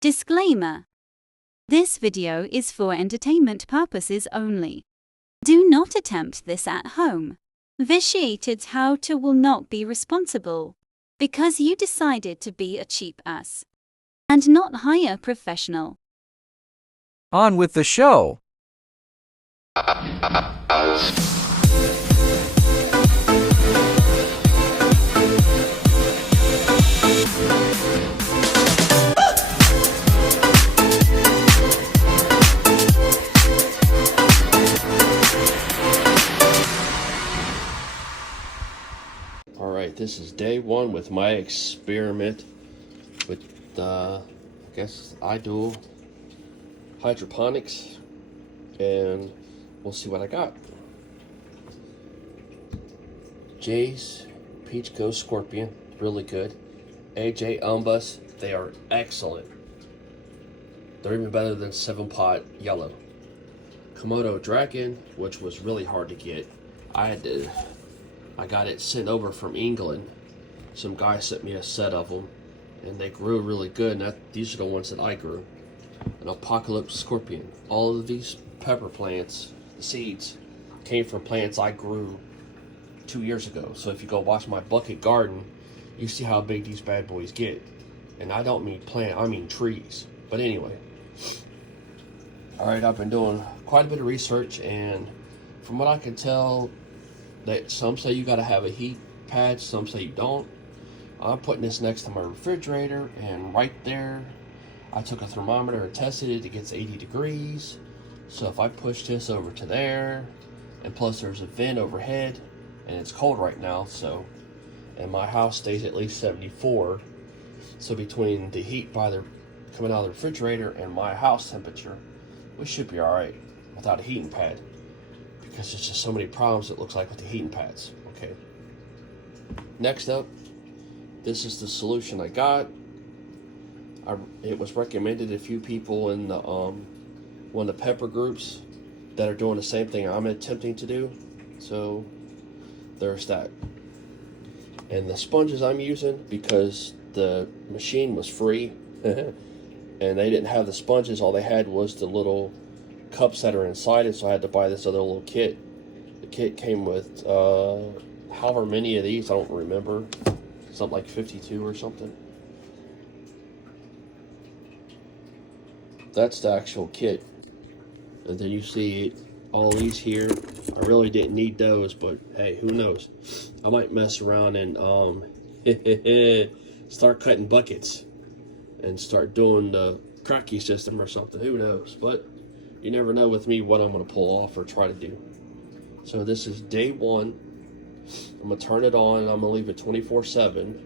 Disclaimer. This video is for entertainment purposes only. Do not attempt this at home. Vitiated how-to will not be responsible because you decided to be a cheap ass and not hire a professional. On with the show. Alright, this is day one with my experiment with, I guess, Idoo Hydroponics, and we'll see what I got. Jay's Peach Ghost Scorpion, really good. AJ Umbus, they are excellent. They're even better than 7-Pot Yellow. Komodo Dragon, which was really hard to get. I got it sent over from England. Some guy sent me a set of them, and they grew really good. And these are the ones that I grew. An Apocalypse Scorpion. All of these pepper plants, the seeds, came from plants I grew 2 years ago. So if you go watch my bucket garden, you see how big these bad boys get. And I don't mean plant, I mean trees. But anyway. Alright, I've been doing quite a bit of research, and from what I can tell, some say you gotta have a heat pad, some say you don't. I'm putting this next to my refrigerator, and right there I took a thermometer and tested it. It gets 80 degrees. So if I push this over to there, and plus there's a vent overhead, and it's cold right now, so, and my house stays at least 74. So between the heat coming out of the refrigerator and my house temperature, we should be alright without a heating pad. Because there's just so many problems, it looks like, with the heating pads. Okay. Next up, this is the solution I got. It was recommended to a few people in the one of the pepper groups that are doing the same thing I'm attempting to do. So there's that. And the sponges I'm using, because the machine was free and they didn't have the sponges, all they had was the little cups that are inside it, so I had to buy this other little kit. The kit came with however many of these, I don't remember, something like 52 or something. That's the actual kit. And then you see all these here. I really didn't need those, but hey, who knows? I might mess around and start cutting buckets and start doing the cracky system or something, who knows? But you never know with me what I'm going to pull off or try to do. So this is day one. I'm going to turn it on and I'm going to leave it 24/7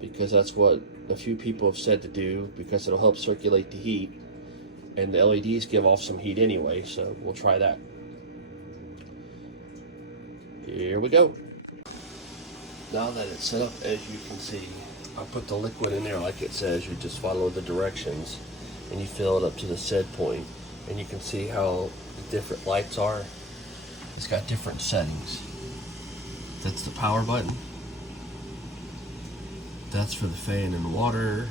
because that's what a few people have said to do, because it'll help circulate the heat, and the LEDs give off some heat anyway, so we'll try that. Here we go. Now that it's set up, as you can see, I put the liquid in there like it says. You just follow the directions and you fill it up to the set point. And you can see how the different lights are. It's got different settings. That's the power button. That's for the fan and water.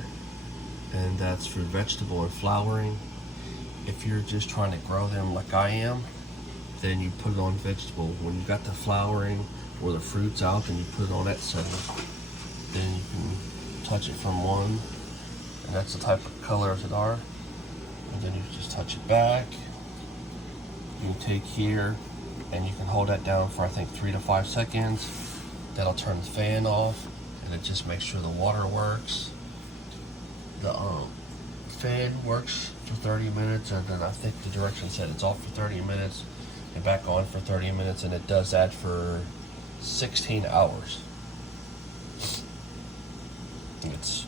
And that's for vegetable and flowering. If you're just trying to grow them like I am, then you put it on vegetable. When you got the flowering or the fruits out, then you put it on that setting. Then you can touch it from one, and that's the type of colors it are. And then you just touch it back. You can take here and you can hold that down for I think 3 to 5 seconds. That'll turn the fan off, and it just makes sure the water works. The fan works for 30 minutes, and then I think the direction said it's off for 30 minutes and back on for 30 minutes, and it does that for 16 hours. It's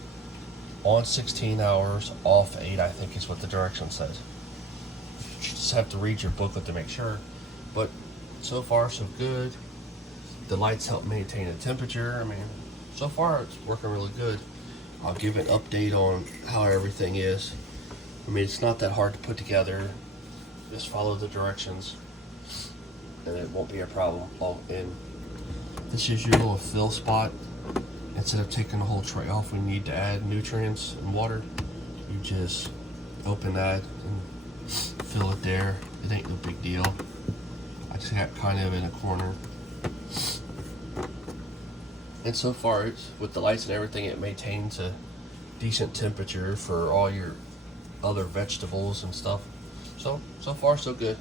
on 16 hours, off 8, I think is what the direction says. You just have to read your booklet to make sure. But so far, so good. The lights help maintain the temperature. I mean, so far it's working really good. I'll give an update on how everything is. I mean, it's not that hard to put together. Just follow the directions and it won't be a problem. Oh, and this is your little fill spot. Instead of taking the whole tray off, we need to add nutrients and water. you just open that and fill it there. It ain't no big deal. I just got kind of in a corner. And so far, with the lights and everything, it maintains a decent temperature for all your other vegetables and stuff. So far so good.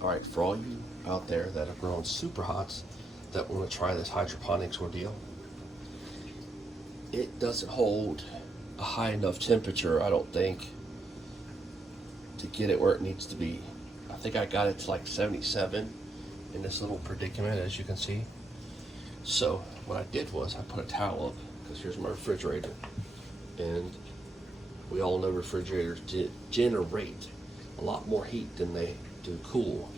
Alright, for all you out there that are growing super hots that want to try this hydroponics ordeal, it doesn't hold a high enough temperature, I don't think, to get it where it needs to be. I think I got it to like 77 in this little predicament, as you can see. So what I did was I put a towel up, because here's my refrigerator, and we all know refrigerators generate a lot more heat than they do cool.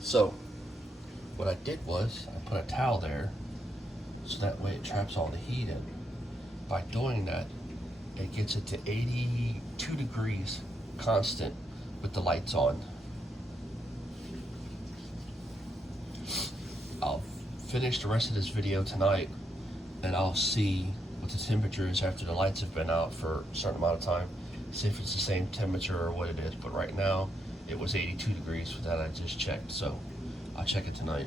So what I did was I put a towel there so that way it traps all the heat in. By doing that, it gets it to 82 degrees constant with the lights on. I'll finish the rest of this video tonight, and I'll see what the temperature is after the lights have been out for a certain amount of time, see if it's the same temperature or what it is. But right now it was 82 degrees for that I just checked, so I'll check it tonight.